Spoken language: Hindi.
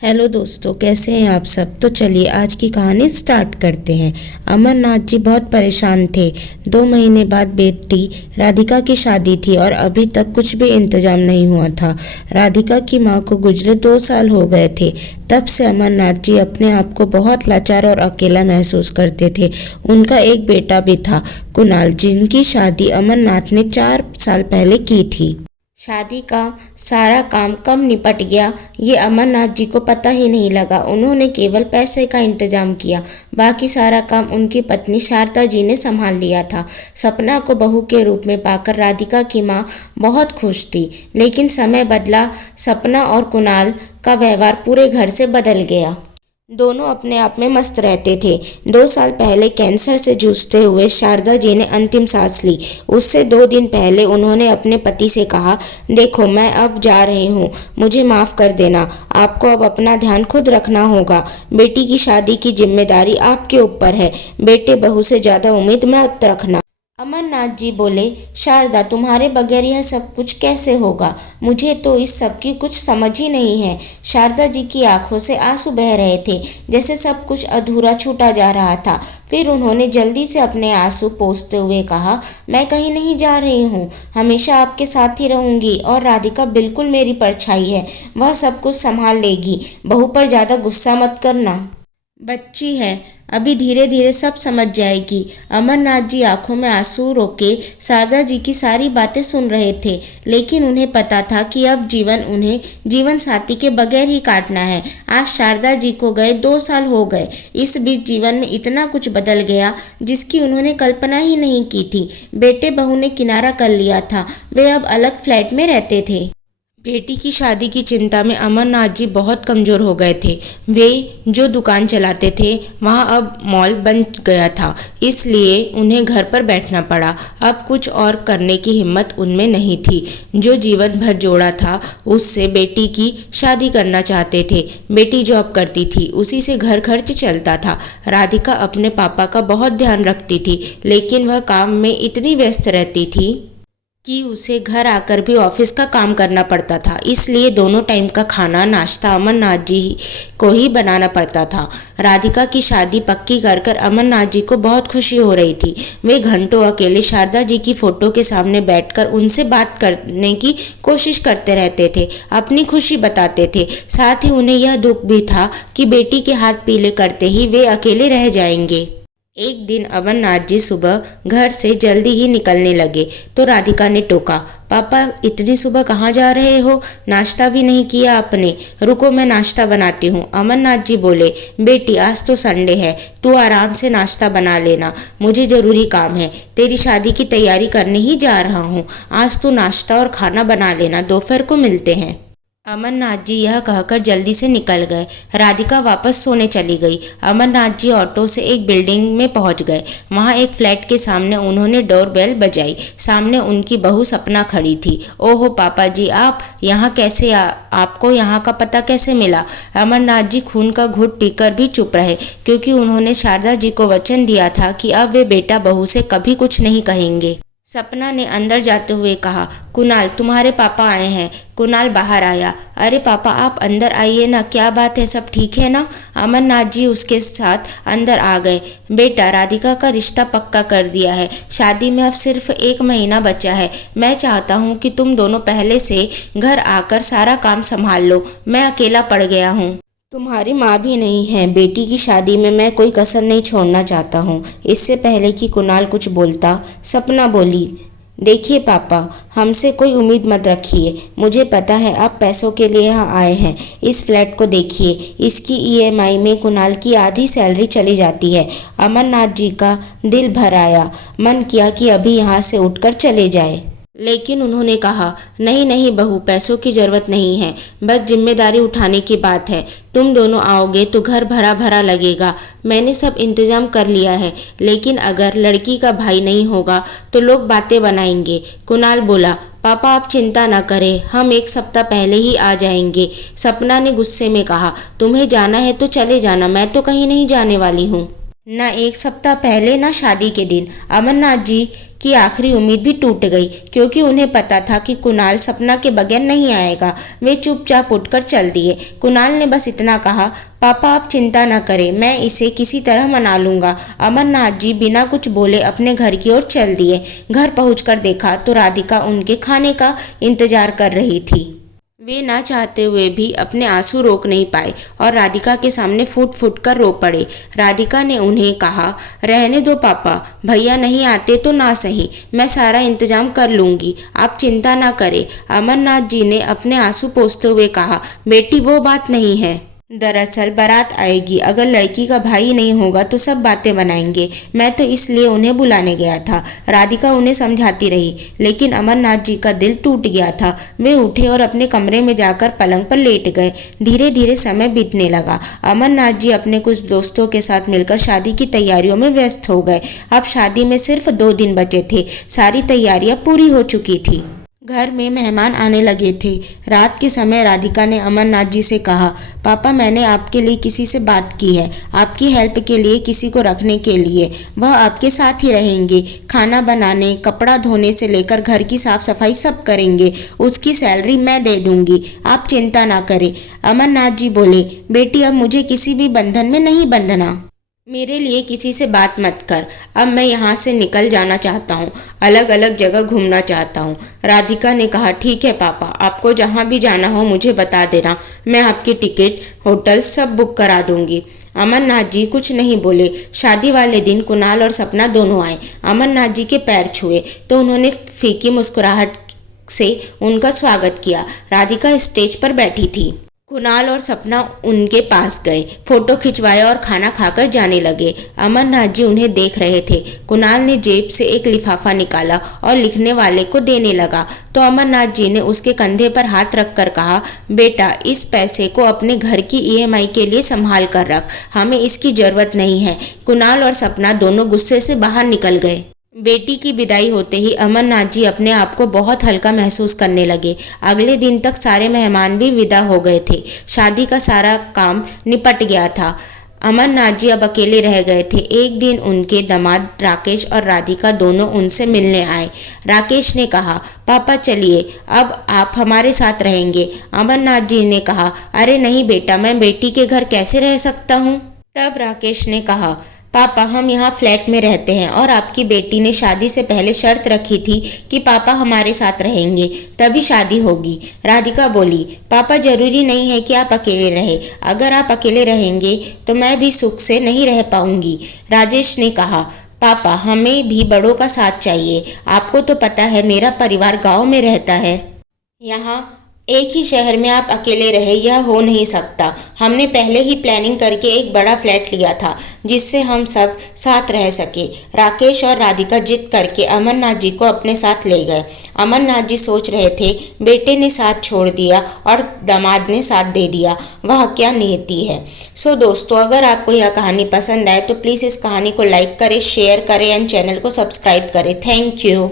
हेलो दोस्तों, कैसे हैं आप सब। तो चलिए आज की कहानी स्टार्ट करते हैं। अमरनाथ जी बहुत परेशान थे। 2 महीने बाद बेटी राधिका की शादी थी और अभी तक कुछ भी इंतजाम नहीं हुआ था। राधिका की माँ को गुजरे 2 साल हो गए थे। तब से अमरनाथ जी अपने आप को बहुत लाचार और अकेला महसूस करते थे। उनका एक बेटा भी था, कुणाल, जिनकी शादी अमरनाथ ने 4 साल पहले की थी। शादी का सारा काम कब निपट गया ये अमरनाथ जी को पता ही नहीं लगा। उन्होंने केवल पैसे का इंतजाम किया, बाकी सारा काम उनकी पत्नी शारदा जी ने संभाल लिया था। सपना को बहू के रूप में पाकर राधिका की माँ बहुत खुश थी, लेकिन समय बदला। सपना और कुणाल का व्यवहार पूरे घर से बदल गया। दोनों अपने आप में मस्त रहते थे। 2 साल पहले कैंसर से जूझते हुए शारदा जी ने अंतिम सांस ली। उससे 2 दिन पहले उन्होंने अपने पति से कहा, देखो मैं अब जा रही हूँ, मुझे माफ़ कर देना। आपको अब अपना ध्यान खुद रखना होगा। बेटी की शादी की जिम्मेदारी आपके ऊपर है। बेटे बहू से ज़्यादा उम्मीद मत रखना। अमरनाथ जी बोले, शारदा तुम्हारे बगैर यह सब कुछ कैसे होगा। मुझे तो इस सब की कुछ समझ ही नहीं है। शारदा जी की आंखों से आंसू बह रहे थे, जैसे सब कुछ अधूरा छूटा जा रहा था। फिर उन्होंने जल्दी से अपने आंसू पोंछते हुए कहा, मैं कहीं नहीं जा रही हूँ, हमेशा आपके साथ ही रहूंगी। और राधिका बिल्कुल मेरी परछाई है, वह सब कुछ संभाल लेगी। बहू पर ज़्यादा गुस्सा मत करना, बच्ची है, अभी धीरे धीरे सब समझ जाएगी। अमरनाथ जी आंखों में आंसू रोके शारदा जी की सारी बातें सुन रहे थे, लेकिन उन्हें पता था कि अब जीवन उन्हें जीवन साथी के बगैर ही काटना है। आज शारदा जी को गए 2 साल हो गए। इस बीच जीवन में इतना कुछ बदल गया जिसकी उन्होंने कल्पना ही नहीं की थी। बेटे बहू ने किनारा कर लिया था, वे अब अलग फ्लैट में रहते थे। बेटी की शादी की चिंता में अमरनाथ जी बहुत कमज़ोर हो गए थे। वे जो दुकान चलाते थे वहाँ अब मॉल बन गया था, इसलिए उन्हें घर पर बैठना पड़ा। अब कुछ और करने की हिम्मत उनमें नहीं थी। जो जीवन भर जोड़ा था उससे बेटी की शादी करना चाहते थे। बेटी जॉब करती थी, उसी से घर खर्च चलता था। राधिका अपने पापा का बहुत ध्यान रखती थी, लेकिन वह काम में इतनी व्यस्त रहती थी कि उसे घर आकर भी ऑफिस का काम करना पड़ता था। इसलिए दोनों टाइम का खाना नाश्ता अमरनाथ जी को ही बनाना पड़ता था। राधिका की शादी पक्की कर कर अमरनाथ जी को बहुत खुशी हो रही थी। वे घंटों अकेले शारदा जी की फोटो के सामने बैठकर उनसे बात करने की कोशिश करते रहते थे, अपनी खुशी बताते थे। साथ ही उन्हें यह दुख भी था कि बेटी के हाथ पीले करते ही वे अकेले रह जाएंगे। एक दिन अमरनाथ जी सुबह घर से जल्दी ही निकलने लगे तो राधिका ने टोका, पापा इतनी सुबह कहाँ जा रहे हो, नाश्ता भी नहीं किया आपने। रुको मैं नाश्ता बनाती हूँ। अमरनाथ जी बोले, बेटी आज तो संडे है, तू आराम से नाश्ता बना लेना, मुझे ज़रूरी काम है, तेरी शादी की तैयारी करने ही जा रहा हूँ। आज तू नाश्ता और खाना बना लेना, दोपहर को मिलते हैं। अमरनाथ जी यह कहकर जल्दी से निकल गए। राधिका वापस सोने चली गई। अमरनाथ जी ऑटो से एक बिल्डिंग में पहुंच गए। वहां एक फ्लैट के सामने उन्होंने डोरबेल बजाई। सामने उनकी बहू सपना खड़ी थी। ओहो पापा जी, आप यहाँ कैसे आपको यहाँ का पता कैसे मिला। अमरनाथ जी खून का घुट पीकर भी चुप रहे, क्योंकि उन्होंने शारदा जी को वचन दिया था कि अब वे बेटा बहू से कभी कुछ नहीं कहेंगे। सपना ने अंदर जाते हुए कहा, कुणाल तुम्हारे पापा आए हैं। कुणाल बाहर आया। अरे पापा आप अंदर आइए ना, क्या बात है, सब ठीक है ना। अमरनाथ जी उसके साथ अंदर आ गए। बेटा राधिका का रिश्ता पक्का कर दिया है, शादी में अब सिर्फ 1 महीना बचा है। मैं चाहता हूँ कि तुम दोनों पहले से घर आकर सारा काम संभाल लो, मैं अकेला पड़ गया हूँ। तुम्हारी माँ भी नहीं है, बेटी की शादी में मैं कोई कसर नहीं छोड़ना चाहता हूँ। इससे पहले कि कुणाल कुछ बोलता, सपना बोली, देखिए पापा, हमसे कोई उम्मीद मत रखिए। मुझे पता है आप पैसों के लिए यहाँ आए हैं। इस फ्लैट को देखिए, इसकी ईएमआई में कुणाल की आधी सैलरी चली जाती है। अमरनाथ जी का दिल भर आया, मन किया कि अभी यहाँ से उठकर चले जाए, लेकिन उन्होंने कहा, नहीं नहीं बहू, पैसों की ज़रूरत नहीं है, बस जिम्मेदारी उठाने की बात है। तुम दोनों आओगे तो घर भरा भरा लगेगा। मैंने सब इंतज़ाम कर लिया है, लेकिन अगर लड़की का भाई नहीं होगा तो लोग बातें बनाएंगे। कुणाल बोला, पापा आप चिंता न करें, हम 1 सप्ताह पहले ही आ जाएंगे। सपना ने गुस्से में कहा, तुम्हें जाना है तो चले जाना, मैं तो कहीं नहीं जाने वाली हूँ। न 1 सप्ताह पहले न शादी के दिन। अमरनाथ जी की आखिरी उम्मीद भी टूट गई, क्योंकि उन्हें पता था कि कुणाल सपना के बगैर नहीं आएगा। वे चुपचाप उठकर चल दिए। कुणाल ने बस इतना कहा, पापा आप चिंता न करें, मैं इसे किसी तरह मना लूंगा। अमरनाथ जी बिना कुछ बोले अपने घर की ओर चल दिए। घर पहुंचकर देखा तो राधिका उनके खाने का इंतजार कर रही थी। वे ना चाहते हुए भी अपने आंसू रोक नहीं पाए और राधिका के सामने फूट फूट कर रो पड़े। राधिका ने उन्हें कहा, रहने दो पापा, भैया नहीं आते तो ना सही, मैं सारा इंतजाम कर लूंगी, आप चिंता ना करें। अमरनाथ जी ने अपने आंसू पोंछते हुए कहा, बेटी वो बात नहीं है। दरअसल बारात आएगी, अगर लड़की का भाई नहीं होगा तो सब बातें बनाएंगे, मैं तो इसलिए उन्हें बुलाने गया था। राधिका उन्हें समझाती रही, लेकिन अमरनाथ जी का दिल टूट गया था। वे उठे और अपने कमरे में जाकर पलंग पर लेट गए। धीरे धीरे समय बीतने लगा। अमरनाथ जी अपने कुछ दोस्तों के साथ मिलकर शादी की तैयारियों में व्यस्त हो गए। अब शादी में सिर्फ 2 दिन बचे थे। सारी तैयारियां पूरी हो चुकी थी। घर में मेहमान आने लगे थे। रात के समय राधिका ने अमरनाथ जी से कहा, पापा मैंने आपके लिए किसी से बात की है, आपकी हेल्प के लिए, किसी को रखने के लिए। वह आपके साथ ही रहेंगे, खाना बनाने, कपड़ा धोने से लेकर घर की साफ सफाई सब करेंगे। उसकी सैलरी मैं दे दूंगी, आप चिंता ना करें। अमरनाथ जी बोले, बेटी अब मुझे किसी भी बंधन में नहीं बंधना, मेरे लिए किसी से बात मत कर। अब मैं यहाँ से निकल जाना चाहता हूँ, अलग अलग जगह घूमना चाहता हूँ। राधिका ने कहा, ठीक है पापा, आपको जहाँ भी जाना हो मुझे बता देना, मैं आपकी टिकट, होटल सब बुक करा दूंगी। अमरनाथ जी कुछ नहीं बोले। शादी वाले दिन कुणाल और सपना दोनों आए। अमरनाथ जी के पैर छुए तो उन्होंने फीकी मुस्कुराहट से उनका स्वागत किया। राधिका स्टेज पर बैठी थी। कुणाल और सपना उनके पास गए, फोटो खिंचवाया और खाना खाकर जाने लगे। अमरनाथ जी उन्हें देख रहे थे। कुणाल ने जेब से एक लिफाफा निकाला और लिखने वाले को देने लगा तो अमरनाथ जी ने उसके कंधे पर हाथ रखकर कहा, बेटा इस पैसे को अपने घर की EMI के लिए संभाल कर रख, हमें इसकी जरूरत नहीं है। कुणाल और सपना दोनों गुस्से से बाहर निकल गए। बेटी की विदाई होते ही अमरनाथ जी अपने आप को बहुत हल्का महसूस करने लगे। अगले दिन तक सारे मेहमान भी विदा हो गए थे। शादी का सारा काम निपट गया था। अमरनाथ जी अब अकेले रह गए थे। एक दिन उनके दामाद राकेश और राधिका दोनों उनसे मिलने आए। राकेश ने कहा, पापा चलिए, अब आप हमारे साथ रहेंगे। अमरनाथ जी ने कहा, अरे नहीं बेटा, मैं बेटी के घर कैसे रह सकता हूँ। तब राकेश ने कहा, पापा हम यहाँ फ्लैट में रहते हैं और आपकी बेटी ने शादी से पहले शर्त रखी थी कि पापा हमारे साथ रहेंगे, तभी शादी होगी। राधिका बोली, पापा जरूरी नहीं है कि आप अकेले रहे, अगर आप अकेले रहेंगे तो मैं भी सुख से नहीं रह पाऊंगी। राजेश ने कहा, पापा हमें भी बड़ों का साथ चाहिए, आपको तो पता है मेरा परिवार गाँव में रहता है, यहाँ एक ही शहर में आप अकेले रहे यह हो नहीं सकता। हमने पहले ही प्लानिंग करके एक बड़ा फ्लैट लिया था जिससे हम सब साथ रह सके। राकेश और राधिका जिद करके अमरनाथ जी को अपने साथ ले गए। अमरनाथ जी सोच रहे थे, बेटे ने साथ छोड़ दिया और दामाद ने साथ दे दिया, वह क्या नियति है। सो दोस्तों, अगर आपको यह कहानी पसंद आए तो प्लीज़ इस कहानी को लाइक करें, शेयर करें एंड चैनल को सब्सक्राइब करें। Thank you.